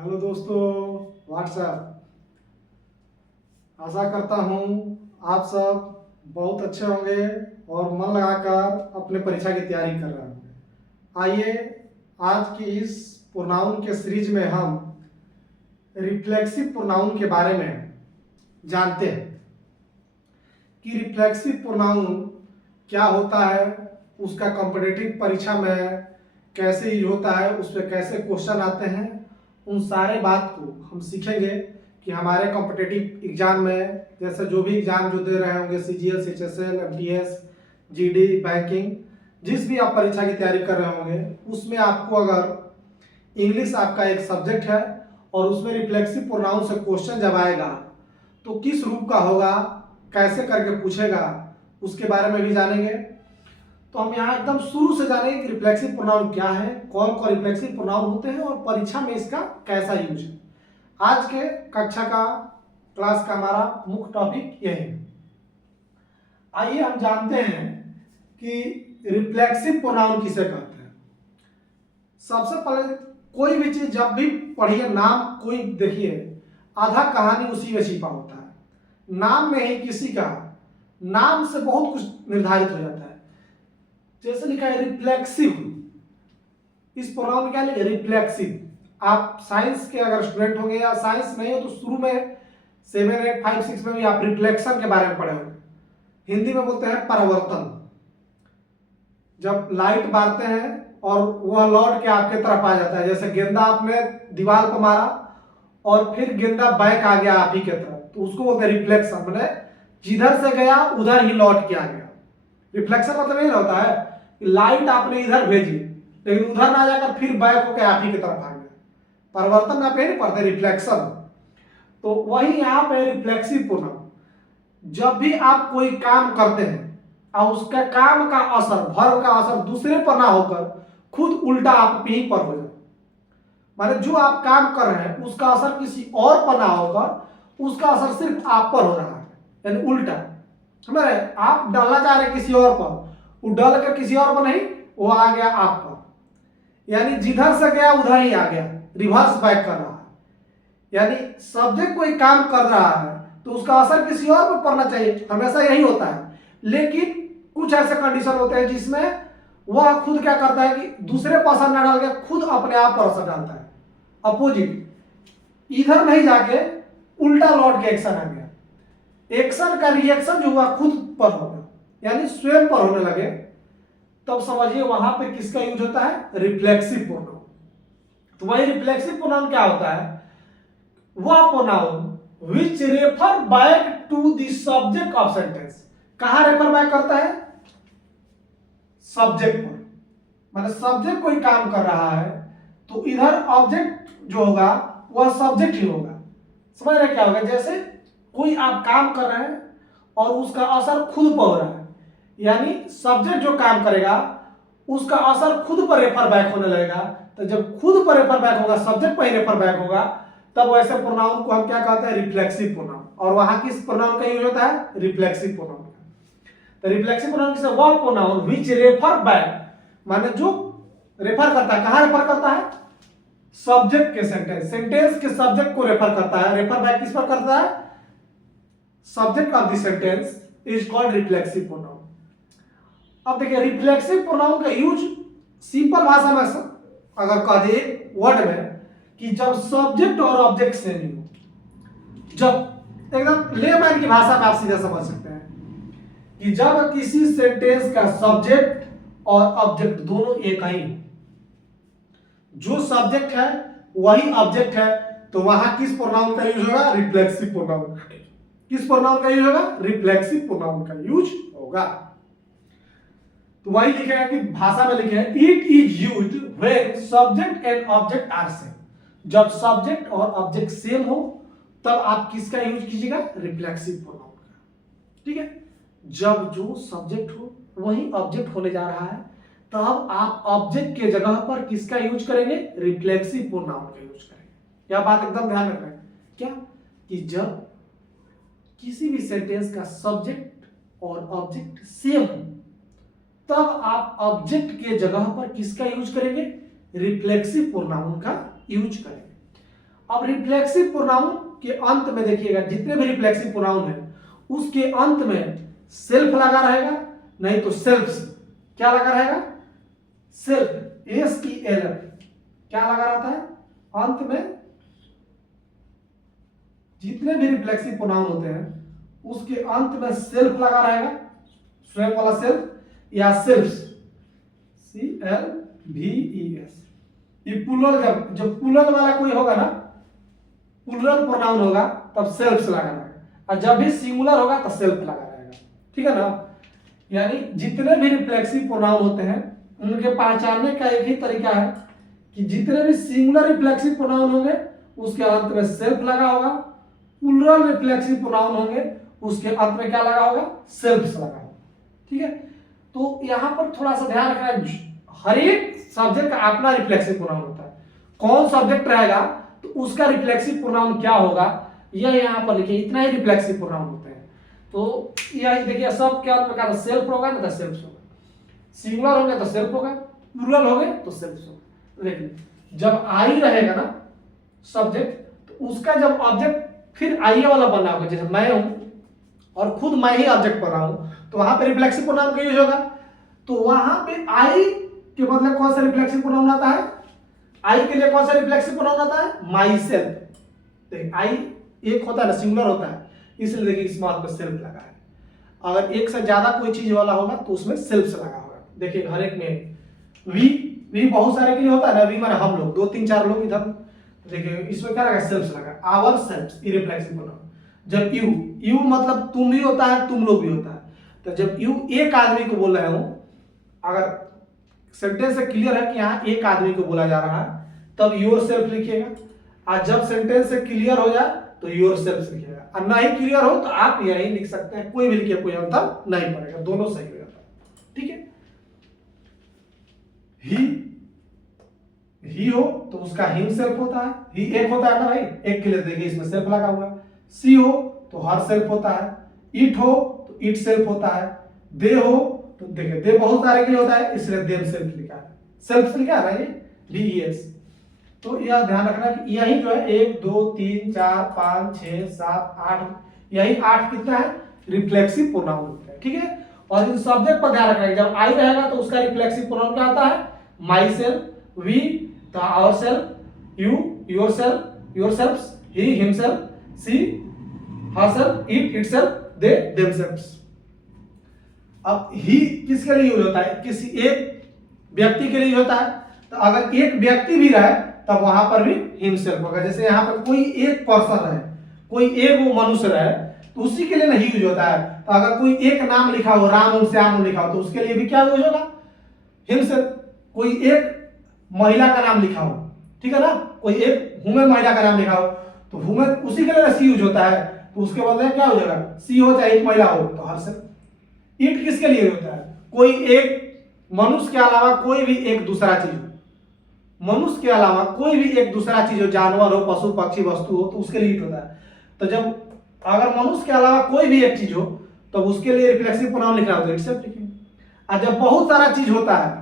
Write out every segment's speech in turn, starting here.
Hello दोस्तों, WhatsApp. आशा करता हूँ आप सब बहुत अच्छे होंगे और मन लगाकर अपने परीक्षा की तैयारी कर रहे होंगे। आइए आज की इस प्रोनाउन के सीरीज में हम रिफ्लेक्सिव प्रोनाउन के बारे में जानते हैं कि रिफ्लेक्सिव प्रोनाउन क्या होता है, उसका कॉम्पिटिटिव परीक्षा में कैसे यूज होता है, उस पर कैसे क्वेश्चन आते हैं। उन सारे बात को हम सीखेंगे कि हमारे कॉम्पिटिटिव एग्जाम में, जैसे जो भी एग्जाम जो दे रहे होंगे, CGL, HSL, MTS, GD, banking, जिस भी आप परीक्षा की तैयारी कर रहे होंगे, उसमें आपको अगर इंग्लिश आपका एक सब्जेक्ट है और उसमें रिफ्लेक्सिव प्रोनाउन से क्वेश्चन जब आएगा तो किस रूप का होगा, कैसे करके पूछेगा, उसके बारे में भी जानेंगे। तो हम यहाँ एकदम शुरू से जानेंगे कि रिफ्लेक्सिव प्रोनाउन क्या है, कौन कौन रिफ्लेक्सिव प्रोनाउन होते हैं और परीक्षा में इसका कैसा यूज है। आज के कक्षा का क्लास का हमारा मुख्य टॉपिक यही है। आइए हम जानते हैं कि रिफ्लेक्सिव प्रोनाउन किसे कहते हैं। सबसे पहले कोई भी चीज जब भी पढ़िए, नाम कोई देखिए, आधा कहानी उसी में छिपा होता है। नाम में ही किसी का, नाम से बहुत कुछ निर्धारित हो जाता है। जैसे लिखा है रिफ्लेक्सिव, इस प्रोनाउन में क्या लिखा है? रिफ्लेक्सिव। आप साइंस के अगर स्टूडेंट होंगे या साइंस नहीं हो तो शुरू में 7, 8, 5, 6 में भी आप रिफ्लेक्शन के बारे में पढ़े होंगे। हिंदी में बोलते हैं परावर्तन। जब लाइट मारते हैं और वह लौट के आपके तरफ आ जाता है, जैसे गेंदा आपने दीवार पर मारा और फिर गेंदा बैक आ गया आप ही के तरफ, तो उसको बोलते हैं रिफ्लेक्शन। मैंने जिधर से गया उधर ही लौट के आ गया। रिफ्लेक्शन मतलब ये होता है कि लाइट आपने इधर भेजी लेकिन उधर ना जाकर फिर बैक होकर आप ही की तरफ आ गया। परिवर्तन आप नहीं पढ़ते, रिफ्लेक्शन। तो वही यहाँ पे रिफ्लेक्सिव प्रोनाउन। जब भी आप कोई काम करते हैं और उसका काम का असर, वर्ब का असर दूसरे पर ना होकर खुद उल्टा आप ही पर हो जाए, माने जो आप काम कर रहे हैं उसका असर किसी और पर ना होकर उसका असर सिर्फ आप पर हो रहा है, यानी उल्टा। समझ रहे? आप डालना चाह रहे हैं किसी और पर, वो डाल कर किसी और पर नहीं, वो आ गया आप पर, यानी जिधर से गया उधर ही आ गया, रिवर्स बैक कर रहा है। यानी सब्जेक्ट कोई काम कर रहा है तो उसका असर किसी और पर पड़ना चाहिए, हमेशा यही होता है। लेकिन कुछ ऐसे कंडीशन होते हैं जिसमें वह खुद क्या करता है कि दूसरे पर असर न डाल के खुद अपने आप पर असर डालता है, अपोजिट। इधर नहीं जाके उल्टा लौट के एक्शन आ गया। एक्शन का रिएक्शन जो हुआ खुद पर होगा, यानी स्वयं पर होने लगे, तब समझिए वहां पे किसका यूज होता है? Reflexive pronoun. तो वही रिफ्लेक्सिव प्रोनाउन क्या होता है? वह pronoun which refer back to the subject of sentence। कहां रेफर बैक करता है? सब्जेक्ट पर। मतलब सब्जेक्ट कोई काम कर रहा है तो इधर ऑब्जेक्ट जो होगा वह सब्जेक्ट ही होगा। समझ रहे क्या होगा? जैसे कोई आप काम कर रहे हैं और उसका असर खुद पर हो रहा है, यानी सब्जेक्ट जो काम करेगा उसका असर खुद पर रेफर बैक होने लगेगा। तो जब खुद पर रेफर बैक होगा, सब्जेक्ट पर ही रेफर बैक होगा, तब वैसे प्रोनाउन को हम क्या कहते हैं? Reflexive pronoun. और वहां किस प्रोनाउन का यूज होता है? रिफ्लेक्सिव प्रोनाउन का। तो रिफ्लेक्सिव प्रोनाउन किसे? वह प्रोनाउन व्हिच रेफर बैक, माने जो रेफर करता है, कहां रेफर करता है? सब्जेक्ट के सेंटेंस, सेंटेंस के सब्जेक्ट को रेफर करता है। रेफर बैक किस पर करता है? Subject of the sentence is called reflexive pronoun. अब देखिए रिफ्लेक्सिव प्रोनाउन का यूज सिंपल भाषा में अगर कह दे वर्ड में कि जब सब्जेक्ट और ऑब्जेक्ट सेम हो, जब एकदम लेमैन की भाषा में आप सीधे समझ सकते हैं कि जब किसी सेंटेंस का सब्जेक्ट और ऑब्जेक्ट दोनों एक ही, जो सब्जेक्ट है वही ऑब्जेक्ट है, तो वहां किस प्रोनाउन का यूज होगा? Reflexive pronoun. किस प्रोनाउन का यूज होगा? रिफ्लेक्सिव प्रोनाउन का यूज होगा। तो वही लिखे हैं कि भाषा में लिखे हैं it is used when subject and object are same. जब सब्जेक्ट और ऑब्जेक्ट सेम हो तब आप किसका यूज कीजिएगा? रिफ्लेक्सिव प्रोनाउन का। ठीक है? जब जो सब्जेक्ट हो वही ऑब्जेक्ट होने जा रहा है तब आप ऑब्जेक्ट के जगह पर किसका यूज करेंगे? रिफ्लेक्सिव प्रोनाउन का यूज करेंगे। यह बात एकदम ध्यान रखना है। क्या? कि जब किसी भी सेंटेंस का सब्जेक्ट और ऑब्जेक्ट सेम हो तब आप ऑब्जेक्ट के जगह पर किसका यूज करेंगे? रिफ्लेक्सिव प्रोनाउन का यूज करेंगे। अब रिफ्लेक्सिव प्रोनाउन के अंत में देखिएगा, जितने भी रिफ्लेक्सिव प्रोनाउन है उसके अंत में सेल्फ लगा रहेगा, नहीं तो सेल्फ्स। क्या लगा रहेगा? सेल्फ, SELF क्या लगा रहता है अंत में? जितने भी रिफ्लेक्सिव प्रोनाउन होते हैं उसके अंत में सेल्फ लगा रहेगा, स्वयं वाला सेल्फ या सेल्फ्स, CLVES। ये प्लूरल, जब प्लूरल वाला कोई होगा ना, प्लूरल प्रोनाउन होगा तब सेल्फ्स लगा रहेगा, और जब भी सिंगुलर होगा तो सेल्फ लगा रहेगा। ठीक है ना? यानी जितने भी रिफ्लेक्सिव प्रोनाउन होते हैं उनके पहचानने का एक ही तरीका है कि जितने भी सिंगुलर रिफ्लेक्सिव प्रोनाउन होंगे उसके अंत में सेल्फ लगा होगा, प्लूरल रिफ्लेक्सिव प्रोनाउन होंगे उसके अंत में क्या लगा होगा? सेल्फ्स लगा होगा। ठीक है? तो यहां पर थोड़ा सा ध्यान रखना है, हर एक सब्जेक्ट का अपना रिफ्लेक्सिव प्रोनाउन होता है। कौन सब्जेक्ट रहेगा तो उसका रिफ्लेक्सिव प्रोनाउन क्या होगा, यह यहां पर लिखिए। इतना ही रिफ्लेक्सिव प्रोनाउन होते हैं। तो यह देखिए, सब क्या प्रकार सेल्फ होगा ना तो सेल्फ होगा, सिंगुलर होंगे तो सेल्फ होगा, प्लूरल होंगे तो सेल्फ होगा। लेकिन जब आई रहेगा ना सब्जेक्ट, तो उसका जब ऑब्जेक्ट फिर आई वाला बनना होगा, जैसे मैं हूं और खुद मैं ही ऑब्जेक्ट बन रहा हूं, तो वहां पे रिफ्लेक्सिव प्रोनाउन का यूज होगा। तो वहां पे आई के बदले कौन सा रिफ्लेक्सिव प्रोनाउन आता है? आई के लिए कौन सा रिफ्लेक्सिव प्रोनाउन आता है? My self. देखिए आई एक होता है ना, सिंगुलर होता है, इसलिए देखिए इसमें आपका सेल्फ लगा है। अगर एक से ज्यादा कोई चीज वाला होगा तो उसमें सेल्फ लगा होगा। देखिए हर एक में वी बहुत सारे के लिए होता है ना, वी माने हम लोग, 2 3 4 लोग इधर, देखिए इसमें क्या लगा? सेल्फ लगा, आवर सेल्फ, इररिफ्लेक्सिव प्रोनाउन। जब यू मतलब तुम भी होता है, तुम लोग भी होता है, तो जब यू एक आदमी को बोल रहे हो, अगर सेंटेंस से क्लियर है कि यहाँ एक आदमी को बोला जा रहा है, तब योर सेल्फ लिखिएगा। और जब सेंटेंस से क्लियर हो जाए तो योर सेल्फ लिखिएगा, और नहीं क्लियर हो तो आप यही लिख सकते हैं, कोई भी लिखिए, कोई अंतर नहीं पड़ेगा, दोनों सही हो जाता है। ठीक है? ही हो तो उसका हिम सेल्फ होता है, ही एक होता है ना भाई, एक के लिए देखिए इसमें सेल्फ लगा हुआ है। सी हो तो हर सेल्फ होता है, इट हो तो इट सेल्फ होता है, दे हो तो देखिए दे बहुत सारे के लिए होता है, इसलिए देम सेल्फ लिखा है, सेल्फ लिखा है ना, ये VES। तो यह ध्यान रखना कि यही जो है 1 2 3 4 5 6 7 8, यही 8 कितना है? रिफ्लेक्सिव प्रोनाउन होता है। ठीक है? और इन सब्जेक्ट पर ध्यान रखना है, जब आई रहेगा तो उसका रिफ्लेक्सिव प्रोनाउन क्या आता है? माई सेल्फ, वी तो ourself, you yourself, yourselves, he himself, she herself, it itself, they themselves. अब ही किसके लिए यूज होता है? किसी एक व्यक्ति के लिए होता है, तो अगर एक व्यक्ति भी रहे तब वहां पर भी हिमसेल्फ होगा। जैसे यहाँ पर कोई एक पर्सन है, कोई एक वो मनुष्य रहे, तो उसी के लिए नहीं यूज होता है। तो अगर कोई एक नाम लिखा हो, राम और श्याम लिखा हो, तो उसके लिए भी क्या यूज होगा? हिमसेल्फ। कोई एक महिला का नाम लिखा हो, ठीक है ना, कोई एक वुमेन महिला का नाम लिखा हो, तो वुमेन उसी के लिए सी यूज होता है, तो उसके बदले क्या हो जाएगा? सी हो चाहे एक महिला हो तो हर से। इट किसके लिए होता है? कोई एक मनुष्य के अलावा कोई भी एक दूसरा चीज हो, मनुष्य के अलावा कोई भी एक दूसरा चीज हो, जानवर हो, पशु पक्षी वस्तु हो, तो उसके लिए इट होता है। तो जब अगर मनुष्य के अलावा कोई भी एक चीज हो तो उसके लिए रिफ्लेक्सिव प्रोनाउन लिखना होता है, इट सेल्फ लिखेंगे। और जब बहुत सारा चीज होता है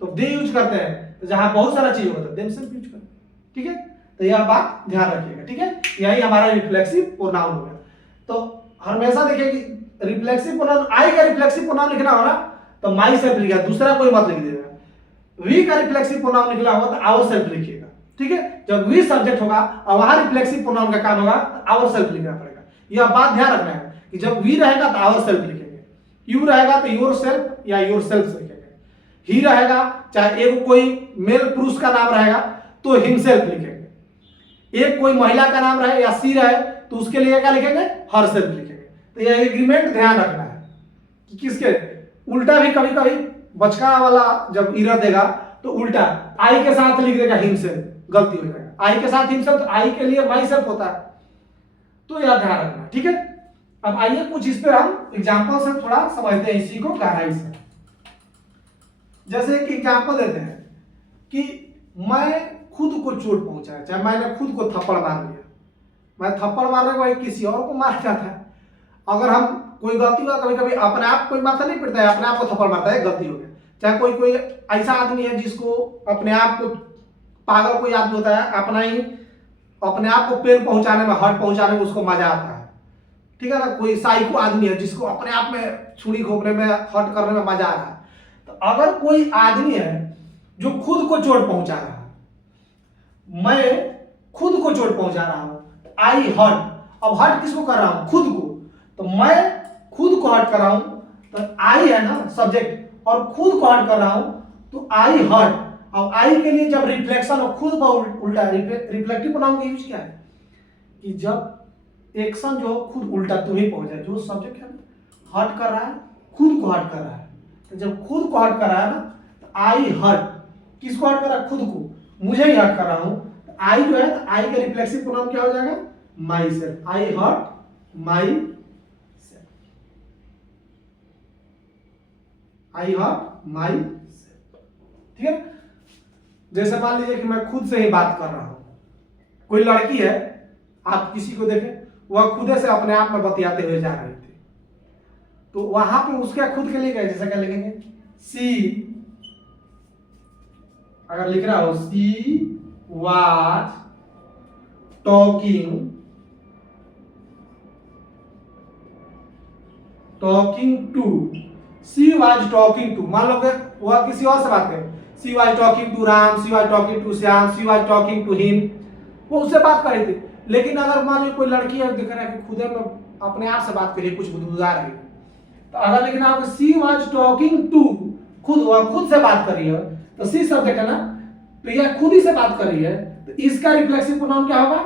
तो दे यूज करते हैं, तो जहां बहुत सारा चीज होता है देम सेल्फ यूज करते हैं। ठीक है? तो यह बात ध्यान रखिएगा। ठीक है? यही हमारा रिफ्लेक्सिव प्रोनाउन हो गया। तो हमेशा देखिए कि रिफ्लेक्सिव प्रोनाउन, आई का रिफ्लेक्सिव प्रोनाउन लिखना हो ना तो माई सेल्फ लिखिएगा, दूसरा कोई मत लिख देगा। वी का रिफ्लेक्सिव प्रोनाउन निकला होगा तो आवर सेल्फ लिखिएगा। ठीक है? जब वी सब्जेक्ट होगा और वहां रिफ्लेक्सिव प्रोनाउन का काम होगा तो आवर सेल्फ लिखना पड़ेगा। यह बात ध्यान रखना है कि जब वी रहेगा तो आवर सेल्फ लिखेंगे, यू रहेगा तो योर सेल्फ या योर सेल्फ लिखेंगे, ही रहेगा चाहे एक कोई मेल पुरुष का नाम रहेगा तो हिमसेल्फ लिखेंगे, एक कोई महिला का नाम रहे या सी रहे तो उसके लिए क्या लिखेंगे? हर सेल्फ लिखेंगे। तो यह एग्रीमेंट ध्यान रखना है कि किसके उल्टा भी कभी कभी बचकाना वाला जब इरर देगा तो उल्टा आई के साथ लिख देगा हिमसेल्फ, गलती हो जाएगा। आई के साथ हिमसेल्फ तो आई के लिए माई सेल्फ होता है, तो यह ध्यान रखना। ठीक है? अब आइए कुछ इस पर हम एग्जाम्पल से थोड़ा समझते हैं इसी को गहराई से। जैसे एक एग्जाम्पल देते हैं कि मैं खुद को चोट पहुंचाया, चाहे मैंने खुद को थप्पड़ मार दिया, मैं थप्पड़ मारने के बाद किसी और को मार जाता है। अगर हम कोई गलती हुआ, कभी कभी अपने आप कोई माथा नहीं पड़ता है, अपने आप को थप्पड़ मारता है, गलती हो गया। चाहे कोई ऐसा आदमी है जिसको अपने आप को, पागल कोई आदमी होता है, अपना ही अपने आप को पेन पहुंचाने में, हर्ट पहुंचाने में उसको मजा आता है, ठीक है ना। कोई साइको आदमी है जिसको अपने आप में छुरी घोंपने में, हर्ट करने में मजा आ रहा है। तो अगर कोई आदमी है जो खुद को चोट पहुंचा रहा है, मैं खुद को चोट पहुंचा रहा हूं, आई हर्ट। अब हर्ट किसको कर रहा हूं? खुद को। तो मैं खुद को हर्ट कर रहा हूं, तो आई है ना सब्जेक्ट, और खुद को हर्ट कर रहा हूं तो आई हर्ट। अब आई के लिए जब रिफ्लेक्शन और खुद का उल्टा, रिफ्लेक्टिव प्रोनाउन का यूज क्या है कि जब एक्शन जो खुद उल्टा तुम्हें पहुंचा, जो सब्जेक्ट है हर्ट कर रहा है, खुद को हर्ट कर रहा है। तो जब खुद को हर्ट कर रहा है ना, तो आई हर्ट। किसको हर्ट कर रहा है? खुद को, मुझे ही हर्ट कर रहा हूं। तो आई जो है, तो आई का रिफ्लेक्सिव प्रोनाउन क्या हो जाएगा? Myself. I hurt myself, I hurt myself, ठीक है। जैसे मान लीजिए कि मैं खुद से ही बात कर रहा हूं, कोई लड़की है, आप किसी को देखें, वह खुदे से अपने आप में बतियाते हुए जा रही थी, तो वहां पे उसके खुद के लिए क्या, जैसे क्या लिखेंगे? सी, अगर लिख रहा हो she was talking to, she was talking to, मान लो कि वह किसी और से बात करे, she was talking to Ram, she was talking to Shyam, she was talking to him, वो उससे बात कर रही थी। लेकिन अगर मान लो कोई लड़की है, दिख रहा है कि खुदे में अपने आप से बात कर रही है, कुछ बुदबुदा रही है, तो अगर लिखना होगा सी वाज टॉकिंग टू, खुद, वह खुद से बात कर रही है, तो सी शब्द है ना, तो यह खुद ही से बात कर रही है, तो इसका रिफ्लेक्सिव प्रोनाउन क्या होगा?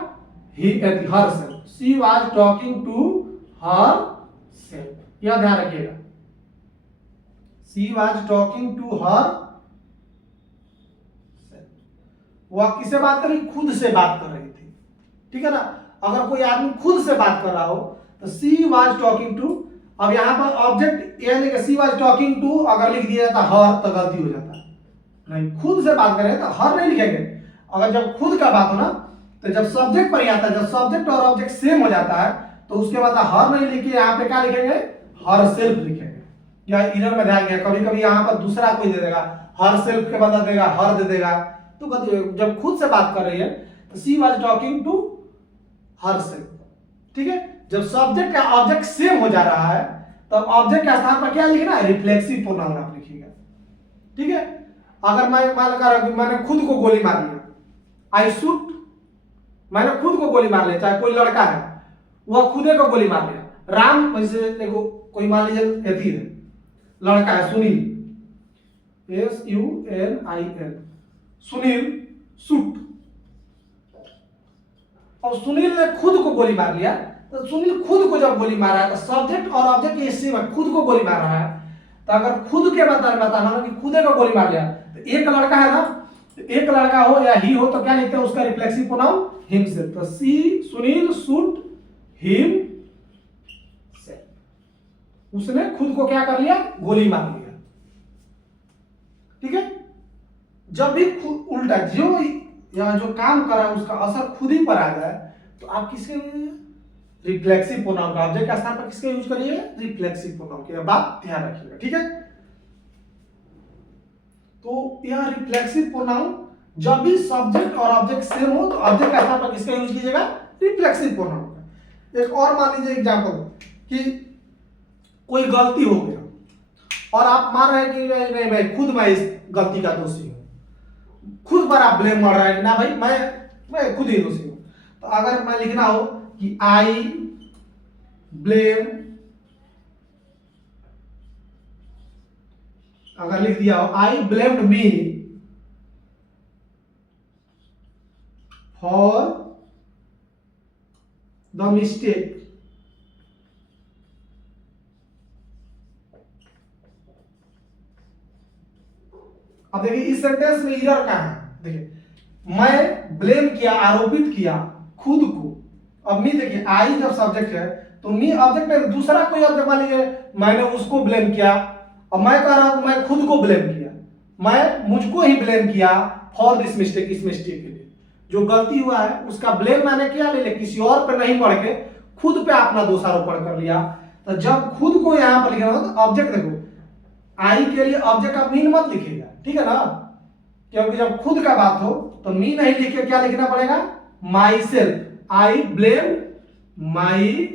He, herself. She was talking to herself, यह ध्यान रखिएगा। She was talking to herself, वह किससे बात कर रही? खुद से बात कर रही थी, ठीक है ना। अगर कोई आदमी खुद से बात कर रहा हो तो सी वाज टॉकिंग टू। अब यहां पर ऑब्जेक्ट ये नहीं कि सी वाज टॉकिंग टू अगर लिख दिया जाता हर तो गलती हो जाता है, नहीं, खुद से बात करें तो हर नहीं लिखेंगे। अगर जब खुद का बात हो ना, तो जब सब्जेक्ट पर ही आता है, जब सब्जेक्ट और ऑब्जेक्ट सेम हो जाता है, तो उसके बाद हर नहीं लिखिए, यहाँ पे क्या लिखेंगे? हर सेल्फ लिखेंगे। या इधर में ध्यान गया, कभी कभी यहाँ पर दूसरा कोई दे देगा, हर सेल्फ के बदला देगा हर दे देगा, तो जब खुद से बात कर रही है तो she was talking to herself, ठीक है। जब सब्जेक्ट का ऑब्जेक्ट सेम हो जा रहा है, तब ऑब्जेक्ट के स्थान पर क्या लिखना है? रिफ्लेक्सिव प्रोनाउन आप लिखिएगा, ठीक है। अगर मैं मान कर मैंने खुद को गोली मार लिया, आई शूट, मैंने खुद को गोली मार लिया, चाहे कोई लड़का है वह खुदे को गोली मार लिया, राम, जैसे देखो कोई मान लीजिए एथी है, लड़का है सुनील, SUNIL, सुनील शूट, और सुनील ने खुद को गोली मार लिया। तो सुनील खुद को जब गोली मारा है, तो सब्जेक्ट और ऑब्जेक्ट ये सेम है, खुद को गोली मार रहा है, तो अगर खुद के बताना हो कि खुदे को गोली मार लिया, तो एक लड़का है ना, तो एक लड़का हो या ही हो, तो क्या लिखते हैं? उसका रिफ्लेक्सिव प्रोनाउन हिमसेल्फ। तो सी सुनील शूट हिम सेल्फ, उसने खुद को क्या कर लिया? गोली मार लिया, ठीक है। जब भी उल्टा जो या जो काम कर रहा है उसका असर खुद ही पर आ जाए, तो आप किसके रिफ्लेक्सिव प्रोनाउन का, ऑब्जेक्ट के स्थान पर किसका यूज करिए? रिफ्लेक्सिव प्रोनाउन की, बात ध्यान रखिएगा, ठीक है। तो यह रिफ्लेक्सिव प्रोनाउन जब भी सब्जेक्ट और ऑब्जेक्ट सेम हो, तो ऑब्जेक्ट के स्थान पर किसका यूज कीजिएगा? रिफ्लेक्सिव प्रोनाउन का। एक और मान लीजिए एग्जांपल कि कोई गलती हो गया और आप मान रहे हैं कि नहीं भाई खुद मैं इस गलती का दोषी हूं, खुद पर आप ब्लेम मार रहे हैं ना भाई मैं खुद ही दोषी हूं। तो अगर मैं लिखना हो कि आई ब्लेम, अगर लिख दिया हो I blamed me for the mistake, अब देखिए इस सेंटेंस में एरर क्या है? देखिए मैं ब्लेम किया, आरोपित किया खुद को। अब मी, देखिए आई जब सब्जेक्ट है तो मी ऑब्जेक्ट में दूसरा कोई ऑब्जेक्ट, मान लीजिए मैंने उसको ब्लेम किया, अब मैं कह रहा हूं मैं खुद को ब्लेम किया, मैं मुझको ही ब्लेम किया फॉर दिस मिस्टेक, इस मिस्टेक के लिए जो गलती हुआ है उसका ब्लेम मैंने किया, ले किसी और पे नहीं पड़ के खुद पे अपना दोषारोपण कर लिया। तो जब खुद को यहां पर लिखना तो ऑब्जेक्ट देखो, आई के लिए ऑब्जेक्ट आप मीन मत लिखिएगा, ठीक है ना, क्योंकि जब खुद का बात हो तो मी नहीं लिख के क्या लिखना पड़ेगा? My self, I blame my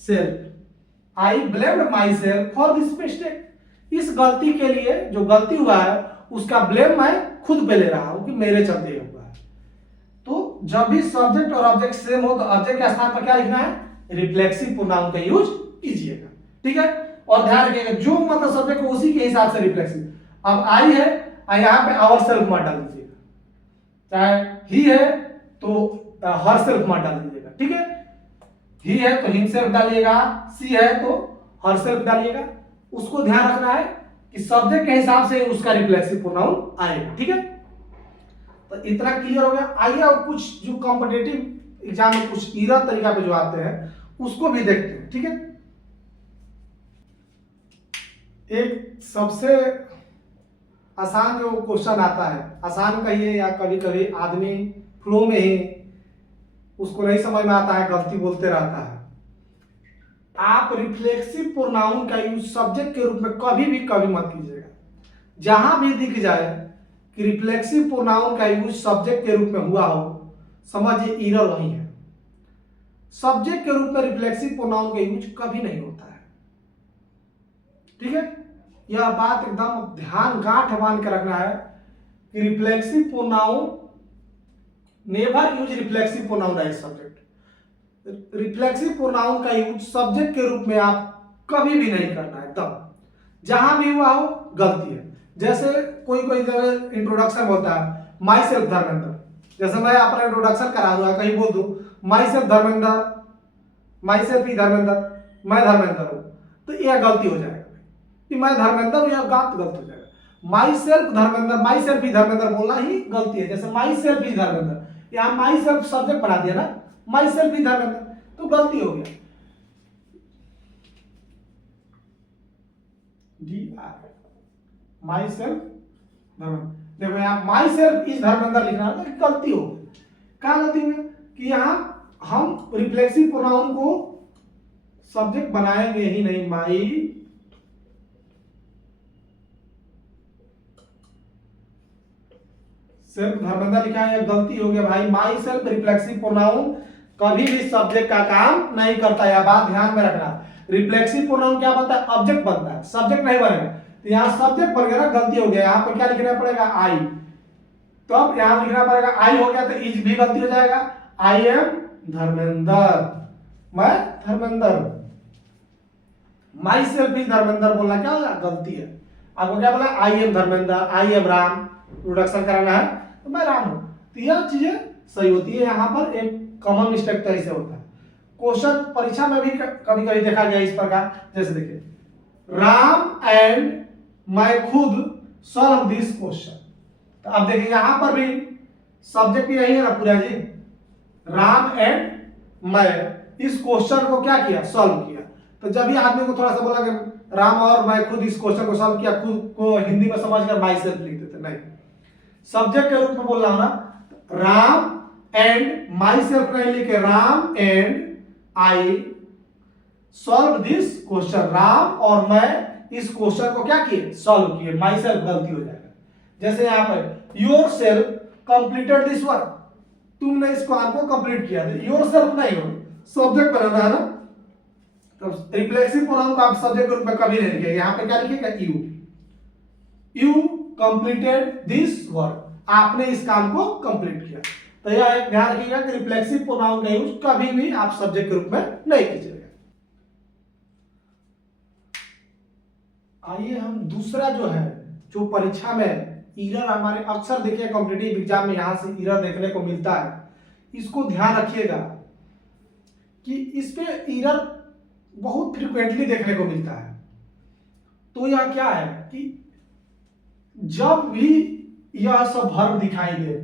self, I blamed my self for this mistake. इस गलती के लिए, जो गलती हुआ है उसका ब्लेम मैं खुद पे ले रहा हूं कि मेरे चलते हुआ है। तो जब भी सब्जेक्ट और ऑब्जेक्ट सेम हो तो ऑब्जेक्ट के स्थान पर क्या लिखना है, रिफ्लेक्सिव प्रोनाउन का यूज कीजिएगा, ठीक है। और ध्यान रखिएगा जो मतलब सब्जेक्ट हो उसी के हिसाब से रिफ्लेक्सिव। अब आई है, यहाँ पे आवर सेल्फ मत डाल दीजिएगा, चाहे ही है तो हर सेल्फ मत डाल दीजिएगा, ठीक है। ही है तो हिमसेल्फ डालिएगा, सी है तो हर सेल्फ डालिएगा। उसको ध्यान रखना है कि सब्जेक्ट के हिसाब से उसका रिफ्लेक्सिव प्रोनाउन आएगा, ठीक है। तो इतना क्लियर हो गया। आइए अब कुछ जो कॉम्पिटिटिव एग्जाम में कुछ इरर तरीका पे जो आते हैं उसको भी देखते हैं, ठीक है। एक सबसे आसान जो क्वेश्चन आता है, आसान कहिए या कभी कभी आदमी फ्लो में ही उसको नहीं समझ में आता है, गलती बोलते रहता है। आप रिफ्लेक्सिव प्रोनाउन का यूज सब्जेक्ट के रूप में कभी मत कीजिएगा। जहां भी दिख जाए कि रिफ्लेक्सिव प्रोनाउन का यूज सब्जेक्ट के रूप में हुआ हो, समझिए इरर वही है। सब्जेक्ट के रूप में रिफ्लेक्सिव प्रोनाउन का यूज कभी नहीं होता है, ठीक है। यह बात एकदम ध्यान गांठ बांध के रखना है कि reflexive pronoun never use reflexive pronoun as subject. Reflexive pronoun का यूज सब्जेक्ट के रूप में आप कभी भी नहीं करना है, तब जहां भी हुआ हो गलती है। जैसे कोई जगह इंट्रोडक्शन होता है माई सेल्फ धर्मेंद्र, जैसे मैं अपना इंट्रोडक्शन करा दूंगा, कहीं बोल दूं myself Dharmendra, myself ही धर्मेंद्र, मैं धर्मेंद्र हूं, तो यह गलती हो जाएगा कि मैं धर्मेंद्र हूं, यह गलत हो जाएगा। Myself Dharmendra, myself ही धर्मेंद्र बोलना ही गलती है। जैसे माई सेल्फ ही धर्मेंद्र, यहां माई सेल्फ सब्जेक्ट बना दिया ना, माई सेल्फ ही धर्मेंद्र, तो गलती हो गया। माई सेल्फ धर्मेंद्र, देखो यहाँ माई सेल्फ इज धर्मेंद्र लिखना है तो गलती हो गई। क्या गलती हुई कि यहाँ हम रिफ्लेक्सिव प्रोनाउन को सब्जेक्ट बनाएंगे ही नहीं। माई सेल्फ धर्मेंद्र लिखा है, गलती हो गया भाई। माई सेल्फ रिफ्लेक्सिव प्रोनाउन कभी भी सब्जेक्ट का काम नहीं करता, यह बात ध्यान में रखना। रिफ्लेक्सिव प्रोनाउन क्या बनता है, ऑब्जेक्ट बनता है, सब्जेक्ट नहीं बनेगा। तो यहाँ सब्जेक्ट बन गया ना, गलती हो गया। यहाँ पे क्या लिखना पड़ेगा, आई, तो अब यहाँ लिखना पड़ेगा आई हो गया तो इज भी गलती हो जाएगा। आई एम धर्मेंद्र, मैं Dharmendra. My self is Dharmendra बोलना क्या होगा, गलती है। आपको क्या बोला, I am Dharmendra, I am Ram, production कराना है तो मैं राम हूं। तो यह चीजें सही होती है। यहाँ पर एक कॉमन मिस्टेक तो ऐसे होता है। क्वेश्चन परीक्षा में भी कभी कभी देखा गया इस प्रकार, जैसे देखिए राम एंड मैं खुद सॉल्व दिस क्वेश्चन। तो अब देखिए यहां पर भी सब्जेक्ट यही है ना पूरा जी, राम एंड मैं इस क्वेश्चन को क्या किया, सॉल्व किया। तो जब भी आदमी को थोड़ा सा बोला कि राम और मैं खुद इस क्वेश्चन को सॉल्व किया, खुद को हिंदी में समझकर माई सेल्फ लिख देते, नहीं, सब्जेक्ट के रूप में बोल रहा हूं ना। राम एंड माई सेल्फ नहीं लिखे, Ram and I solve this question. Ram और मैं इस क्वेश्चन को क्या किए, सॉल्व किए। माई सेल्फ गलती हो जाएगा। जैसे यहाँ per your self completed this work, तुमने इस काम को कंप्लीट किया। योर सेल्फ नहीं हो, सब्जेक्ट बनाना है ना, तो रिफ्लेक्सिव प्रोनाउन को आप सब्जेक्ट के रूप में कभी नहीं लिखेंगे। यहाँ पे क्या लिखेगा, यू कंप्लीटेड दिस वर्क, आपने इस काम को कंप्लीट किया। तो यह एक ध्यान रखिएगा कि रिफ्लेक्सिव प्रोनाउन का यूज कभी भी आप सब्जेक्ट के रूप में नहीं कीजिएगा। आइए हम दूसरा जो है, जो परीक्षा में इरर हमारे अक्सर देखिए कॉम्पिटिटिव एग्जाम में यहां से इरर देखने को मिलता है, इसको ध्यान रखिएगा कि इस पे इरर बहुत फ्रीक्वेंटली देखने को मिलता है। तो यह क्या है कि जब भी यह सब वर्ब दिखाई दे,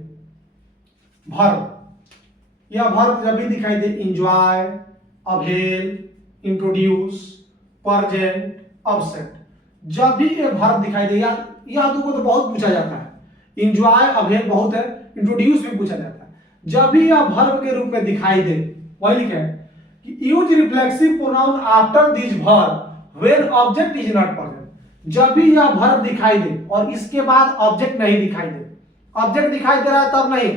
वर्ब, यह वर्ब जब भी दिखाई दे, enjoy, avail, introduce, present, absent, जब भी ये वर्ब दिखाई दे, यह दो को तो बहुत पूछा जाता है, एंजॉय अवेल बहुत है, इंट्रोड्यूस भी पूछा जाता है। जब भी यह वर्ब के रूप में दिखाई दे, वही लिखा है कि use reflexive pronoun after this verb when object is not present. जब भी यह वर्ब दिखाई दे और इसके बाद ऑब्जेक्ट नहीं दिखाई दे, ऑब्जेक्ट दिखाई दे रहा है तब नहीं,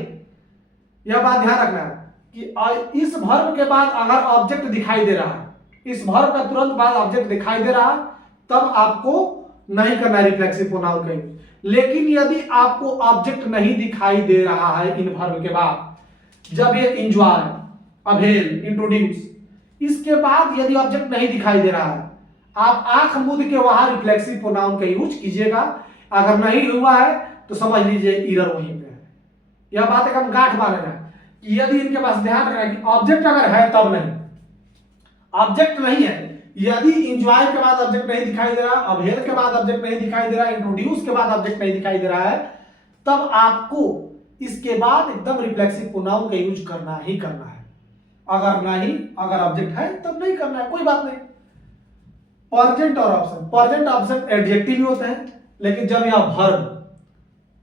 यह बात ध्यान रखना है कि इस वर्ब के बाद अगर ऑब्जेक्ट दिखाई दे रहा है, इस वर्ब का तुरंत बाद ऑब्जेक्ट दिखाई दे रहा है, तब आपको नहीं करना है रिफ्लेक्सिव प्रोनाउन का यूज। लेकिन यदि आपको ऑब्जेक्ट नहीं दिखाई दे रहा है इन वर्ब के बाद, जब ये एंजॉय, अवेल, इंट्रोड्यूस, इसके बाद यदि ऑब्जेक्ट नहीं दिखाई दे रहा है, आप आंख मूंद के वहां रिफ्लेक्सिव प्रोनाउन का यूज कीजिएगा। अगर नहीं हुआ है तो समझ लीजिए एरर वहीं पे है। यह बात एकदम गांठ बांधना है कि यदि इनके पास ध्यान रखना है कि ऑब्जेक्ट अगर है तब नहीं, ऑब्जेक्ट नहीं है, यदि एंजॉय के बाद ऑब्जेक्ट नहीं दिखाई दे रहा, अवेल के बाद ऑब्जेक्ट नहीं दिखाई दे रहा, इंट्रोड्यूस के बाद ऑब्जेक्ट नहीं दिखाई दे रहा है, तब आपको इसके बाद एकदम रिफ्लेक्सिव प्रोनाउन का यूज करना ही करना है। अगर नहीं, अगर ऑब्जेक्ट है तब नहीं करना है, कोई बात नहीं। पर्जेंट और ऑप्शन, पर्जेंट ऑप्शन एडजेक्टिव भी होते हैं, लेकिन जब यह वर्ब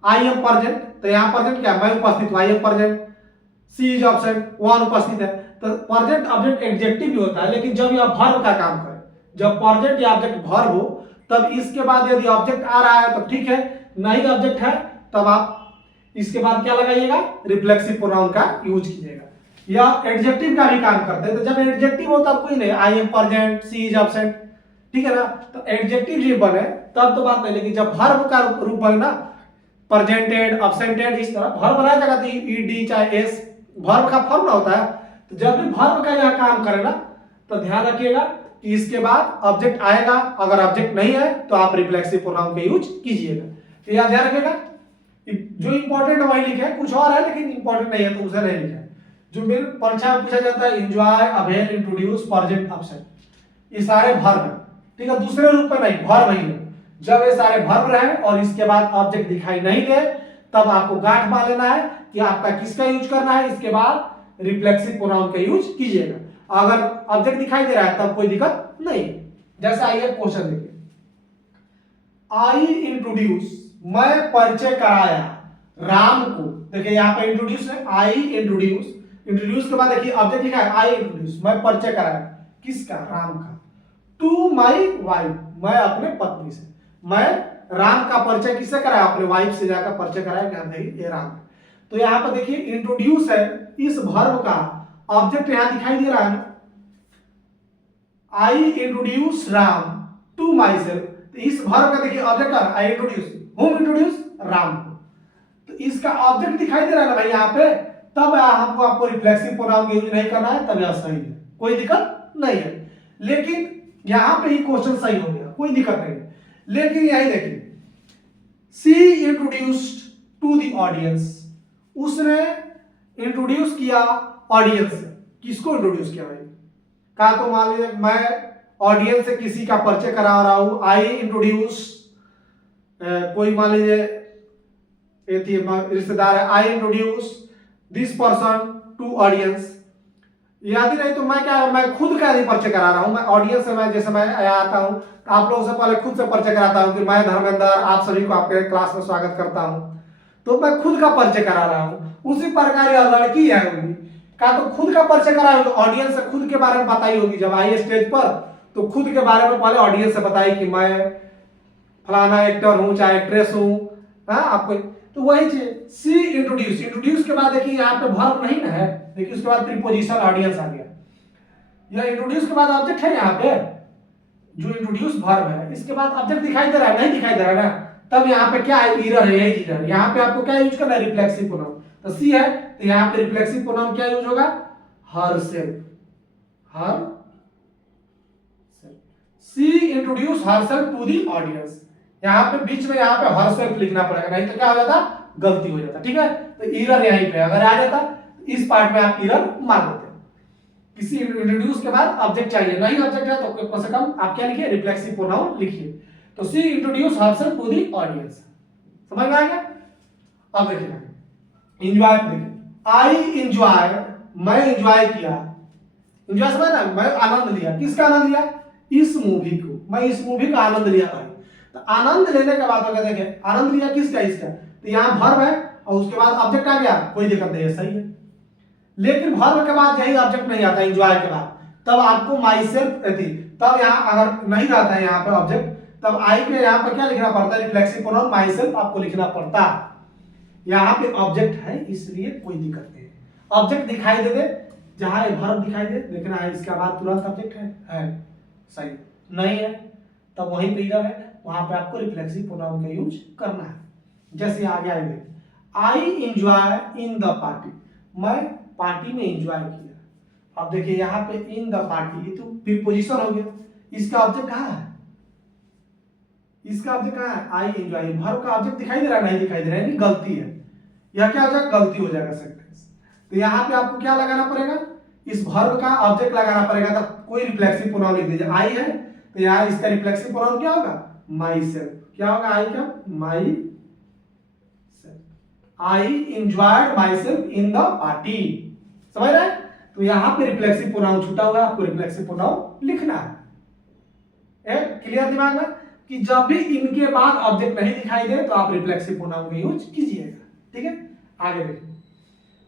आई एम पर्जेंट, तो यहां पर्जेंट क्या, मैं उपस्थित हूं, I am present, she is absent, वहां उपस्थित है, तो पर्जेंट ऑब्जेक्ट एडजेक्टिव भी होता है। लेकिन जब यह वर्ब का काम करे, जब पर्जेंट या ऑब्जेक्ट वर्ब हो, तब इसके बाद यदि ऑब्जेक्ट आ रहा है तो ठीक है, नहीं ऑब्जेक्ट है तब आप इसके बाद क्या लगाइएगा, रिफ्लेक्सिव प्रोनाउन का यूज कीजिएगा। या एडजेक्टिव का भी काम करते हैं, तो जब एडजेक्टिव हो तब कोई नहीं, I am present, she is absent, ठीक है ना, तो एडजेक्टिव जब बने तब तो बात नहीं। लेकिन जब वर्ब का रूप बने ना, प्रेजेंटेड, अब्सेंटेड, इस तरह वर्ब बनाया जाएगा तो ईडी चाहे एस वर्ब का फॉर्म ना होता है। तो जब भी वर्ब का यह काम करे ना, तो ध्यान रखिएगा कि इसके बाद ऑब्जेक्ट आएगा। अगर ऑब्जेक्ट नहीं है तो आप रिफ्लेक्सिव प्रोनाउन का यूज कीजिएगा। तो यह ध्यान रखिएगा, जो इंपॉर्टेंट है वही लिखे, कुछ और है लेकिन इंपॉर्टेंट नहीं है तो उसे नहीं लिखा है। जो मेरे परीक्षा में पूछा जाता है, enjoy, avail, introduce, present, absent, ये सारे वर्ब है, ठीक है, दूसरे रूप में नहीं, वर्ब ही है। जब ये सारे वर्ब रहे और इसके बाद ऑब्जेक्ट दिखाई नहीं दे, तब आपको गांठ बांध लेना है कि आपका किसका यूज करना है, इसके बाद रिफ्लेक्सिव प्रोनाउन का यूज कीजिएगा। अगर ऑब्जेक्ट दिखाई दे रहा है तब कोई दिक्कत नहीं। जैसा आइए क्वेश्चन देखिए, आई इंट्रोड्यूस, मैं परिचय कराया राम को। देखिए यहाँ पे इंट्रोड्यूस है, आई इंट्रोड्यूस, इंट्रोड्यूस के बाद देखिए ऑब्जेक्ट लिखा है आई इंट्रोड्यूस, मैं परिचय कराया किसका, राम का, टू माई वाइफ, मैं अपने पत्नी से, मैं राम का परिचय किससे कराया, अपने वाइफ से जाकर परिचय कराया, क्या ये राम। तो यहाँ पर देखिए इंट्रोड्यूस है, इस वर्ब का ऑब्जेक्ट यहां दिखाई दे रहा है ना, I introduce Ram to myself, तो इस वर्ब का देखिए object I introduce, whom introduce Ram को, तो इसका ऑब्जेक्ट दिखाई दे रहा है ना भाई यहाँ पे, तब आपको रिफ्लेक्सिव प्रोनाउन का यूज नहीं करना है, तब यह सही है, कोई दिक्कत नहीं है। लेकिन यहां पे ही क्वेश्चन सही हो गया, कोई दिक्कत नहीं है। लेकिन यही देखिए, सी इंट्रोड्यूस्ड टू द ऑडियंस, उसने इंट्रोड्यूस किया ऑडियंस से, किसको इंट्रोड्यूस किया भाई, कहा तो मान लीजिए मैं ऑडियंस से किसी का परिचय करा रहा हूं, आई इंट्रोड्यूस, कोई मान लीजिए रिश्तेदार है, I introduce this person to audience. यदि नहीं तो मैं क्या, मैं खुद का यदि परिचय करा रहा हूं, मैं ऑडियंस से, मैं जैसे मैं आता हूं तो आप लोगों से पहले खुद से परिचय कराता हूं कि मैं धर्मेंद्र, आप सभी को आपके क्लास में स्वागत करता हूं, तो मैं खुद का परिचय करा रहा हूं। उसी प्रकार यह लड़की है होगी, कहा तो खुद का परिचय कराई होगी, ऑडियंस से खुद के बारे में बताई होगी, जब आई स्टेज पर तो खुद के बारे में पहले ऑडियंस से बताई कि मैं फलाना एक्टर हूं, चाहे एक्ट्रेस हूं, आपको, तो वही चीज सी इंट्रोड्यूस, इंट्रोड्यूस के बाद देखिए यहाँ पे वर्ब नहीं ना है, देखिए उसके बाद प्रीपोजिशन ऑडियंस आ गया, यह इंट्रोड्यूस के बाद ऑब्जेक्ट है यहाँ पे, जो इंट्रोड्यूस वर्ब है, इसके बाद ऑब्जेक्ट दिखाई दे रहा है, नहीं दिखाई दे रहा है ना, तब यहाँ पे क्या है, एरर है, यही चीज है। यहाँ पे आपको क्या यूज करना है, रिफ्लेक्सिव प्रोनाउन, तो सी है तो यहाँ पे रिफ्लेक्सिव प्रोनाउन क्या यूज होगा, herself, her she introduce herself to the audience, यहाँ पे बीच में यहाँ पे हरसेल्फ लिखना पड़ेगा, नहीं तो क्या हो जाता, गलती हो जाता, ठीक है। तो एरर यहीं पे अगर आ जाता, इस पार्ट में आप एरर मार देते, किसी इंट्रोड्यूस के बाद ऑब्जेक्ट चाहिए, नहीं ऑब्जेक्ट है तो कम से कम आप क्या लिखिए, रिफ्लेक्सिव प्रोनाउन लिखिए। तो she introduce herself to the audience, समझ में आ गया। अब देखिए एंजॉय, देखिए आई एंजॉय, मैं एंजॉय किया, एंजॉय समझ ना, मैं आनंद लिया, किसका आनंद लिया, इस मूवी को, मैं इस मूवी का आनंद लिया भाई। तो आनंद लेने के बाद अगर देखें आनंद लिया किसका, इसका, तो यहाँ वर्ब है और उसके बाद ऑब्जेक्ट आ गया, कोई दिक्कत नहीं है, सही है। लेकिन वर्ब के बाद यही ऑब्जेक्ट नहीं आता, एंजॉय के बाद, तब आपको माई सेल्फ थी, तब यहाँ अगर नहीं रहता है यहाँ पे ऑब्जेक्ट, तब आई के यहाँ पे क्या लिखना पड़ता है, रिफ्लेक्सिव प्रोनाउन माई सेल्फ आपको लिखना पड़ता। यहाँ पे ऑब्जेक्ट है इसलिए कोई दिक्कत नहीं। ऑब्जेक्ट दिखाई दे दे, जहां ये वर्ब दिखाई दे, देखना है इसका बाद तुरंत ऑब्जेक्ट है सही, नहीं है तब वहीं पे इरर है, वहां पे आपको रिफ्लेक्सिव प्रोनाउन का यूज करना है। जैसे आगे आएंगे, I enjoy in the party, मैं पार्टी में एंजॉय किया। अब देखिए यहाँ पे इन द पार्टी, ये तो प्रीपोजिशन हो गया, इसका ऑब्जेक्ट कहाँ है, इसका ऑब्जेक्ट कहाँ है, आई एंजॉय, वर्ब का ऑब्जेक्ट दिखाई दे रहा है, नहीं दिखाई दे रहा है, गलती है, यह क्या हो जाएगा, गलती हो जाएगा सेंटेंस। तो यहाँ पे आपको क्या लगाना पड़ेगा, इस वर्ब का ऑब्जेक्ट लगाना पड़ेगा, तब कोई रिफ्लेक्सिव प्रोनाउन लिख दीजिए, आई है तो यहाँ इसका रिफ्लेक्सिव प्रोनाउन क्या होगा, माई सेल्फ, क्या होगा, आई का my self, I enjoyed my self in the party, समझ रहे हैं। तो यहाँ पे रिफ्लेक्सिव प्रोनाउन छूटा हुआ है, आपको रिफ्लेक्सिव प्रोनाउन लिखना है, क्लियर दिमाग में, कि जब भी इनके बाद ऑब्जेक्ट नहीं दिखाई दे तो आप रिफ्लेक्सिव प्रोनाउन का यूज कीजिएगा, ठीक है। आगे देखिए,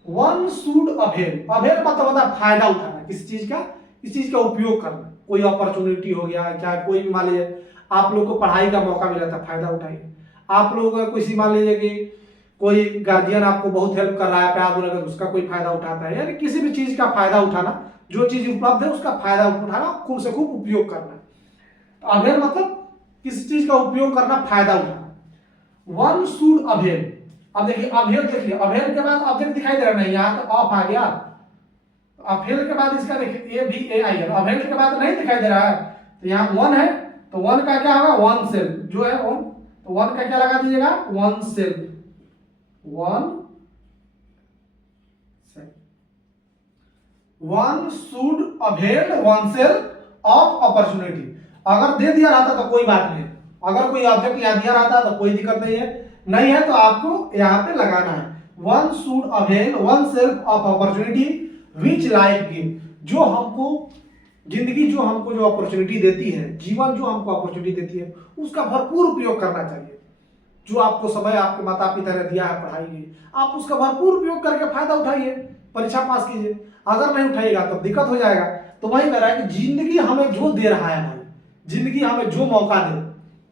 वन शुड अवेल, अवेल मतलब होता है फायदा उठाना, किसी चीज का, इस चीज का उपयोग करना, कोई अपॉर्चुनिटी हो गया, क्या कोई भी मान लीजिए आप लोग को पढ़ाई का मौका मिला था, फायदा उठाइए। आप लोग किसी मान लीजिए कि कोई गार्जियन आपको बहुत हेल्प कर रहा है, प्यार अगर उसका कोई फायदा उठाता है, यानी किसी भी चीज का फायदा उठाना, जो चीज उपलब्ध है उसका फायदा उठाना, खूब से खूब उपयोग करना। तो अवेल मतलब किसी चीज का उपयोग करना, फायदा उठाना। वन शुड अवेल, अब देखिए अवेल, देखिए अवेल के बाद ऑब्जेक्ट दिखाई दे रहा नहीं, यहाँ तो ऑफ आ गया, अवेल के बाद इसका देखिए ए भी ए आई है, अवेल के बाद नहीं दिखाई दे रहा है, तो यहाँ वन है तो वन का क्या होगा, वन सेल्फ जो है वन, तो वन का क्या लगा दीजिएगा, one self, one self, one should avail one self of opportunity. अगर दे दिया रहता तो कोई बात नहीं, अगर कोई ऑब्जेक्ट यहाँ दिया रहता तो कोई दिक्कत नहीं है, नहीं है तो आपको यहाँ पे लगाना है, one should avail one self of opportunity which life give, जो हमको जिंदगी, जो हमको जो अपॉर्चुनिटी देती है, जीवन जो हमको अपॉर्चुनिटी देती है, उसका भरपूर उपयोग करना चाहिए। जो आपको समय आपके माता पिता ने दिया है पढ़ाई के, आप उसका भरपूर उपयोग करके फायदा उठाइए, परीक्षा पास कीजिए। अगर नहीं उठाइएगा तो दिक्कत हो जाएगा। तो वही कह रहा है कि जिंदगी हमें जो दे रहा है भाई, जिंदगी हमें जो मौका दे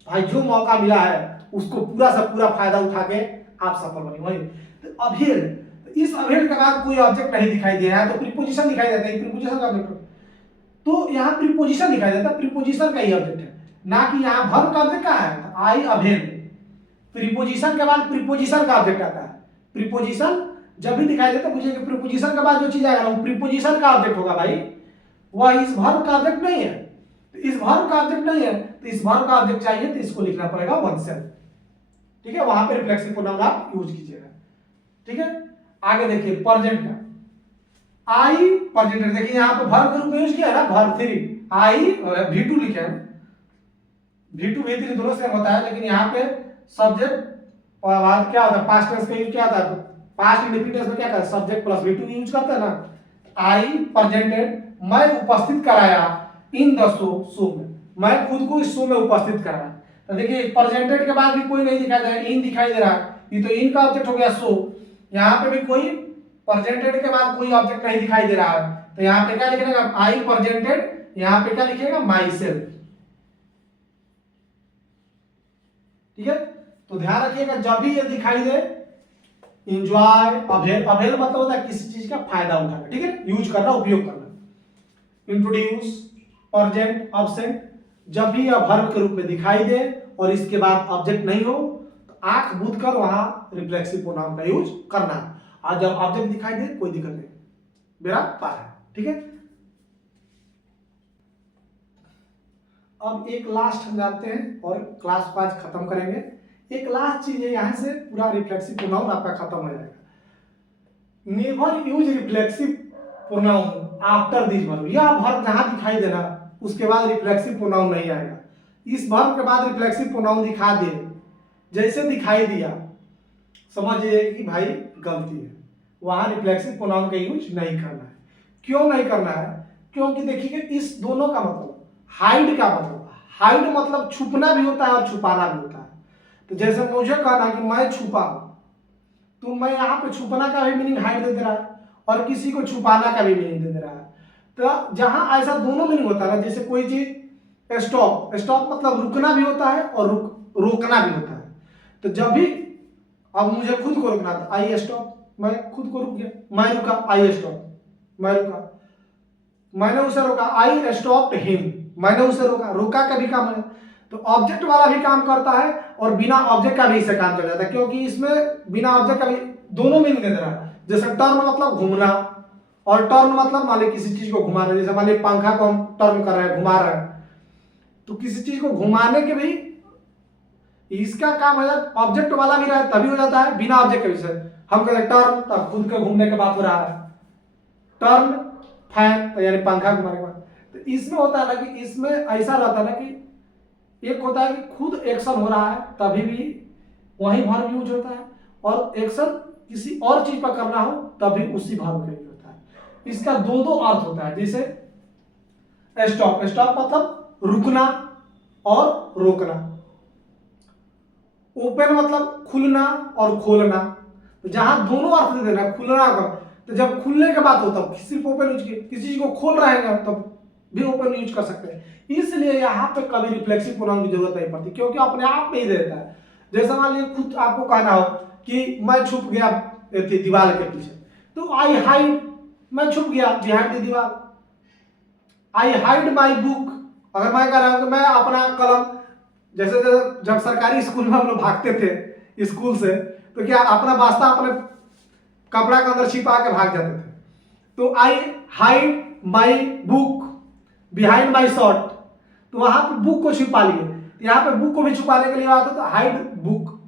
भाई, जो मौका मिला है उसको पूरा से पूरा फायदा उठा के आप सफल बनिए। वही तो अवेल, इस अवेल के बाद कोई ऑब्जेक्ट नहीं दिखाई दे रहा है तो प्रीपोजिशन दिखाई देता है, प्रीपोजिशन का ऑब्जेक्ट, तो यहाँ प्रीपोजिशन दिखाई देता है, प्रीपोजिशन का ही ऑब्जेक्ट है, ना कि यहाँ वर्ब का ऑब्जेक्ट कहाँ है, आई अवेल। प्रीपोजिशन के बाद प्रीपोजिशन का ऑब्जेक्ट आता है, प्रीपोजिशन जब भी दिखाई देता है मुझे प्रीपोजिशन के बाद जो चीज आएगा वो प्रीपोजिशन का ऑब्जेक्ट होगा भाई, वह इस वर्ब का ऑब्जेक्ट नहीं है। तो इस वर्ब का ऑब्जेक्ट नहीं है तो इस वर्ब का ऑब्जेक्ट चाहिए तो इसको लिखना पड़ेगा वन सेल्फ, ठीक है। वहां पे रिफ्लेक्सिव प्रोनाउन आप यूज कीजिएगा, ठीक है। आगे देखिए प्रेजेंट का, आई प्रेजेंट, देखिए यहाँ पे वर्ब के रूप में यूज किया है ना, वर्ब थ्री, आई V2 लिखे हैं, V2 V3 दोनों सेम होता है, लेकिन यहाँ पे सब्जेक्ट बाद क्या होता है, पास्ट टेंस का यूज क्या होता है, पास्ट इंडेफिनिट टेंस में क्या करते हैं, सब्जेक्ट प्लस V2 यूज करते हैं ना। आई प्रेजेंटेड, मैं उपस्थित कराया, इन द शो में, मैं खुद को इस शो में उपस्थित कराया। तो देखिए प्रेजेंटेड के बाद भी कोई नहीं दिखाई दे रहा है, इन दिखाई दे रहा है, ये तो इन का ऑब्जेक्ट हो गया शो। यहाँ पे भी कोई प्रेजेंटेड के बाद कोई ऑब्जेक्ट नहीं दिखाई दे रहा है, तो यहाँ पे क्या लिखेगा, आई प्रेजेंटेड, यहाँ पे क्या लिखेगा, माई सेल्फ, ठीक है। तो ध्यान रखिएगा जब भी ये दिखाई दे, एंजॉय, अवेल, अवेल मतलब होता है किसी चीज का फायदा उठाना, ठीक है, यूज करना, उपयोग करना। इंट्रोड्यूस, प्रेजेंट, अब्सेंट, जब भी यह वर्ब के रूप में दिखाई दे और इसके बाद ऑब्जेक्ट नहीं हो तो आंख बूंद कर वहां रिफ्लेक्सिव प्रोनाउन का यूज करना है, और जब ऑब्जेक्ट दिखाई दे कोई दिक्कत नहीं, मेरा पार है, ठीक है। अब एक लास्ट हम जानते हैं और क्लास 5 खत्म करेंगे। एक लास्ट चीज है, यहां से पूरा रिफ्लेक्सिव प्रोनाउन आपका खत्म हो जाएगा। Never use reflexive pronoun after this verb, यह वर्ब जहां दिखाई दे रहा उसके बाद रिफ्लेक्सिव प्रोनाउन नहीं आएगा। इस वर्ब के बाद रिफ्लेक्सिव प्रोनाउन दिखा दे, जैसे दिखाई दिया समझिए कि भाई गलती है, वहां रिफ्लेक्सिव प्रोनाउन का यूज नहीं करना है। क्यों नहीं करना है, क्योंकि देखिए इस दोनों का मतलब हाइड का मतलब, हाइड मतलब छुपना भी होता है और छुपाना भी होता है। तो जैसे मुझे कहना कि मैं छुपा, तो मैं यहाँ पे छुपना का भी मीनिंग हाइड दे दे रहा है और किसी को छुपाना का भी मीनिंग दे दे रहा है। तो जहां ऐसा दोनों मीनिंग होता है ना, जैसे कोई चीज स्टॉप, स्टॉप मतलब रुकना भी होता है और रोकना भी होता है। तो जब भी अब मुझे खुद को रोकना था, आई स्टॉप, मैं खुद को रुक गया, मैं रुका, आई स्टॉप, मैं रुका, मैंने उसे रोका, आई स्टॉप्ड हिम, मैंने उसे रोका, रोका का भी काम है। तो ऑब्जेक्ट वाला भी काम करता है और बिना ऑब्जेक्ट का भी इससे काम चल जाता है, क्योंकि इसमें बिना ऑब्जेक्ट का भी दोनों मीनिंग दे रहा है। जैसे टर्न मतलब घूमना, और टर्न मतलब मान ली किसी चीज को घुमा रहे, जैसे मान ली पंखा को हम टर्न कर रहे हैं, घुमा रहे हैं, तो किसी चीज को घुमाने के भी इसका काम है। ऑब्जेक्ट वाला भी रहा तभी हो जाता है, बिना ऑब्जेक्ट के भी। हम कहते हैं टर्न, तब खुद के घूमने के बात हो रहा है, टर्न फैन तो यानी पंखा घुमाने के बाद। तो इसमें होता है ना कि इसमें ऐसा रहता है ना कि एक होता है कि खुद एक्शन हो रहा है तभी भी वही वर्ब यूज होता है, और एक्शन किसी और चीज पर करना हो तभी उसी वर्ब का यूज होता है। इसका दो दो अर्थ होता है। जैसे स्टॉप, स्टॉप मतलब रुकना और रोकना। ओपन मतलब खुलना और खोलना। तो जहां दोनों अर्थ दे देना, खुलना का, तो जब खुलने के बात हो तब सिर्फ ओपन यूज किए, किसी चीज को खोल रहे हैं तब भी ओपन यूज कर सकते हैं। इसलिए यहाँ पे कभी रिफ्लेक्सिव प्रोनाउन की जरूरत नहीं पड़ती, क्योंकि अपने आप में ही देता है। जैसे मान लीजिए खुद आपको कहना हो कि मैं छुप गया दीवार के पीछे, तो आई हाइड, मैं छुप गया बिहाइंड द दीवार। आई हाइड माई बुक, अगर मैं कह रहा हूं कि मैं अपना कलम, जैसे जब सरकारी स्कूल में हम लोग भागते थे स्कूल से, तो क्या अपना बास्ता अपने कपड़ा के अंदर छिपा के भाग जाते थे। तो आई hide my book behind my shirt, तो वहां पे बुक को छुपा लिए। यहाँ पे बुक को भी छुपाने के लिए बात हो तो हाइड बुक।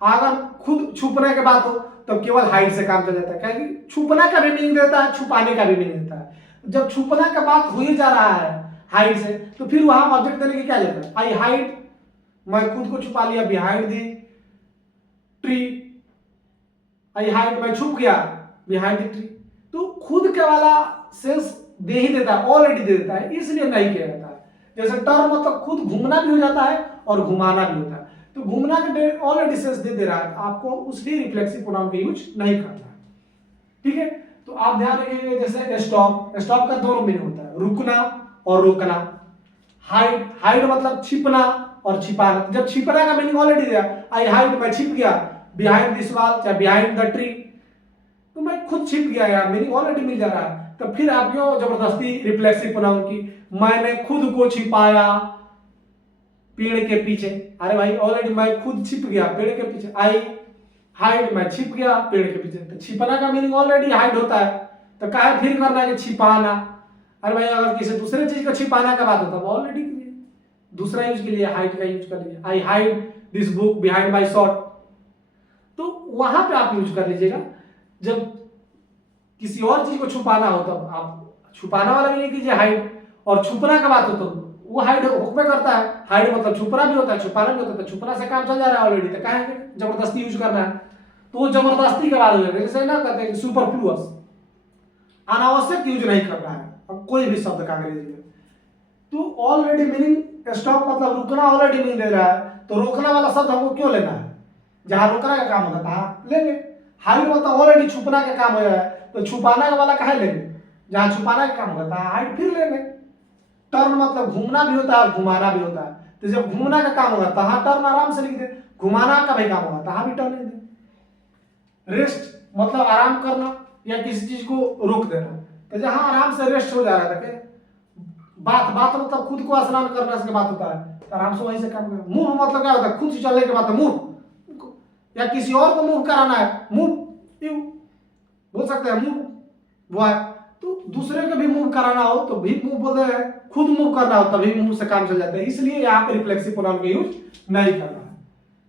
अगर खुद छुपने के बात हो तब केवल हाइड से काम चल जाता है, क्योंकि छुपना का भी मीनिंग देता है, छुपाने का भी मीनिंग देता है। जब छुपना का बात हो ही जा रहा है हाइड से, तो फिर वहां ऑब्जेक्ट देने की क्या जरूरत है। आई हाइड, मैं खुद को छुपा लिया behind the tree. I hide, मैं छुप गया बिहाइंड द ट्री। तो खुद के वाला सेंस दे ही देता है, ऑलरेडी दे देता है, इसलिए नहीं किया जाता है। जैसे टर्न मतलब खुद घूमना भी हो जाता है और घुमाना भी होता है, तो घूमना के ऑलरेडी सेंस दे रहा है, आपको उसकी रिफ्लेक्सिव प्रोनाउन का यूज नहीं करना है। ठीक है, तो आप ध्यान रखिएगा। जैसे स्टॉप, स्टॉप का दोनों मीनिंग होता है, रुकना और रोकना। हाइड, हाइड मतलब छिपना और छिपाना। जब छिपना का मीनिंग ऑलरेडी दिया, आई हाइड, मैं छिप गया बिहाइंड दिस वॉल या बिहाइंड द ट्री, तो मैं खुद छिप गया यार, मीनिंग ऑलरेडी मिल जा रहा है। तो फिर आप क्यों जबरदस्ती रिफ्लेक्सिव प्रोनाउन की, मैंने खुद को छिपाया पेड़ के पीछे। अरे भाई ऑलरेडी मैं खुद छिप गया पेड़ के पीछे। आई हाइड, मैं छिप गया पेड़ के पीछे। तो छिपना का मीनिंग ऑलरेडी हाइड होता है, तो काहे फिर करना है कि छिपाना। अरे भाई अगर किसी दूसरे चीज को छिपाना का बात होता है ऑलरेडी दूसरा यूज के लिए हाइड का यूज कर लीजिए। आई hide this book behind my shot, तो वहां पे आप यूज कर लीजिएगा। जब किसी और चीज को छुपाना हो तब आप छुपाना वाला भी नहीं कीजिए हाइड, और छुपना का बात हो तो वो हाइड हुक्म करता है। हाइड मतलब छुपना भी होता है, छुपाना भी होता है, तो छुपना से काम चल जा रहा है ऑलरेडी, तो काहे जबरदस्ती यूज करना है। तो वो जबरदस्ती के बाद हो जाएगा। जैसे ना कहते हैं कि सुपरफ्लुअस, अनावश्यक यूज नहीं करना है अब कोई भी शब्द का अंग्रेजी में। तो ऑलरेडी मीनिंग स्टॉप मतलब रुकना ऑलरेडी मीनिंग दे रहा है, तो रोकना वाला शब्द हमको क्यों लेना है, जहां रोकना का काम होता है लेंगे। हाइड मतलब ऑलरेडी छुपना का काम हो रहा है, तो छुपाना वाला काहे लेंगे, जहां छुपाना का काम होता है हाइड फिर लेंगे। टर्न मतलब घूमना भी होता है घुमाना भी होता है, तो जब घूमना का काम होगा तहां टर्न आराम से लिख दे, घुमाना का भी काम होगा तहां भी टर्न लिख दे। रेस्ट मतलब आराम करना या किसी चीज को रोक देना, तो जहां आराम से रेस्ट हो जा रहा है, बात मतलब खुद को स्नान करने से बात होता है, तो आराम से वहीं से काम करना। मूव मतलब क्या होता है, खुद से चलने के बाद मूव, या किसी और को मूव कराना है मूव, बोल सकते हैं मूव वो है। तो दूसरे को भी मूव कराना हो तो भी मूव बोलते हैं, खुद मूव करना हो तभी मूव से काम चल जाता है। इसलिए यहाँ पे रिफ्लेक्सिव प्रोनाउन का यूज नहीं करना है।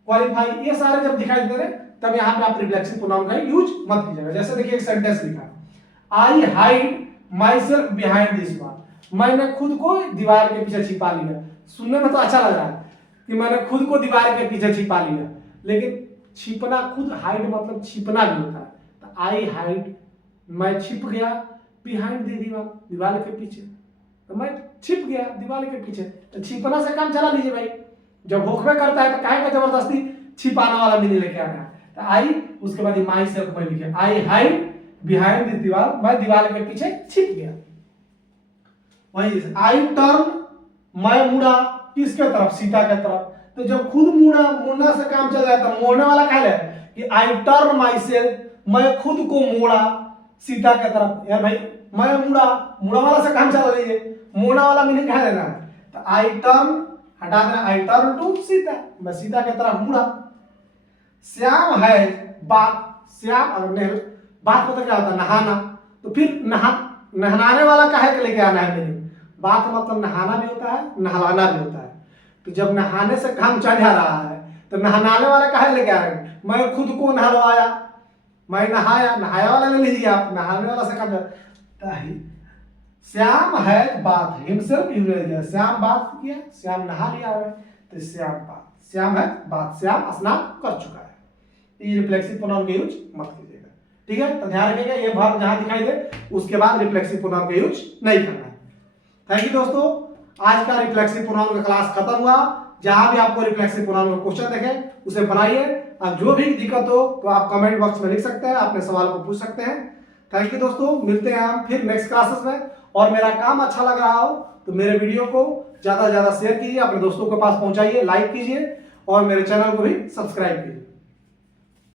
क्वालिफाई ये सारे जब दिखाई दे रहे तब यहाँ पे आप रिफ्लेक्सिव प्रोनाउन का यूज मत कीजिएगा। जैसे देखिए एक सेंटेंस लिखा, आई hide my self behind this wall, मैंने खुद को दीवार के पीछे छिपा लिया। सुनने में तो अच्छा लग रहा है कि मैंने खुद को दीवार के पीछे छिपा लिया, लेकिन छिपना खुद हाइड मतलब छिपना भी होता है। तो आई हाइड, मैं छिप गया बिहाइंड द दीवार, दीवार के पीछे, तो मैं छिप गया दीवार के पीछे। तो छिपना से काम चला लीजिए भाई, जब होकवे करता है तो काहे का जबरदस्ती छिपाना वाला मीनिंग लेके आ रहा है। तो आई उसके बाद माई सेल्फ में लिखे, आई हाइड बिहाइंड द दीवार, मैं दीवार के पीछे छिप गया। वही आई टर्न, मैं मुड़ा किसके तरफ, सीता के तरफ। तो जब खुद मुड़ना से काम चल जाता है, मोड़ने वाला क्या है कि आई टर्न माई सेल्फ मैं खुद को मोड़ा सीता के तरफ। यार भाई मैं मुड़ा, मुड़ा वाला से काम चला लीजिए, मोड़ा वाला मीनिंग क्या लेना है, तो आई टर्न हटा देना, आई टर्न टू सीता, मैं सीता के तरफ मुड़ा। श्याम है बात, श्याम और नेहरू, बात मतलब क्या होता है, नहाना, तो फिर नहलाने वाला काहे के लेके आना है मीनिंग, बात मतलब नहाना भी होता है, नहलाना भी होता है। तो जब नहाने से काम चल जा रहा है तो नहलाने वाला काहे लेके आ रहे हैं, मैं खुद को नहलवाया, मैं नहाया, नहाया वाला ले लीजिए आप, नहाने वाला से काम। श्याम है बात, हिमसेल्फ यूज, श्याम बात किया, श्याम नहा लिया है, तो श्याम बात, श्याम है बात, श्याम स्नान कर चुका है। ये रिफ्लेक्सिव प्रोनाउन का यूज मत कीजिएगा, ठीक है। तो ध्यान रखिएगा ये वर्ब जहां दिखाई दे उसके बाद रिफ्लेक्सिव प्रोनाउन का यूज नहीं करना है। थैंक यू दोस्तों, आज का रिफ्लेक्सिव प्रोनाउन का क्लास खत्म हुआ। जहां भी आपको रिफ्लेक्सिव प्रोनाउन का क्वेश्चन देखे उसे बनाइए, अब जो भी दिक्कत हो तो आप कमेंट बॉक्स में लिख सकते हैं, अपने सवाल को पूछ सकते हैं। थैंक यू दोस्तों, मिलते हैं हम फिर नेक्स्ट क्लासेस में। और मेरा काम अच्छा लग रहा हो तो मेरे वीडियो को ज़्यादा से ज़्यादा शेयर कीजिए, अपने दोस्तों के पास पहुंचाइए, लाइक कीजिए और मेरे चैनल को भी सब्सक्राइब कीजिए।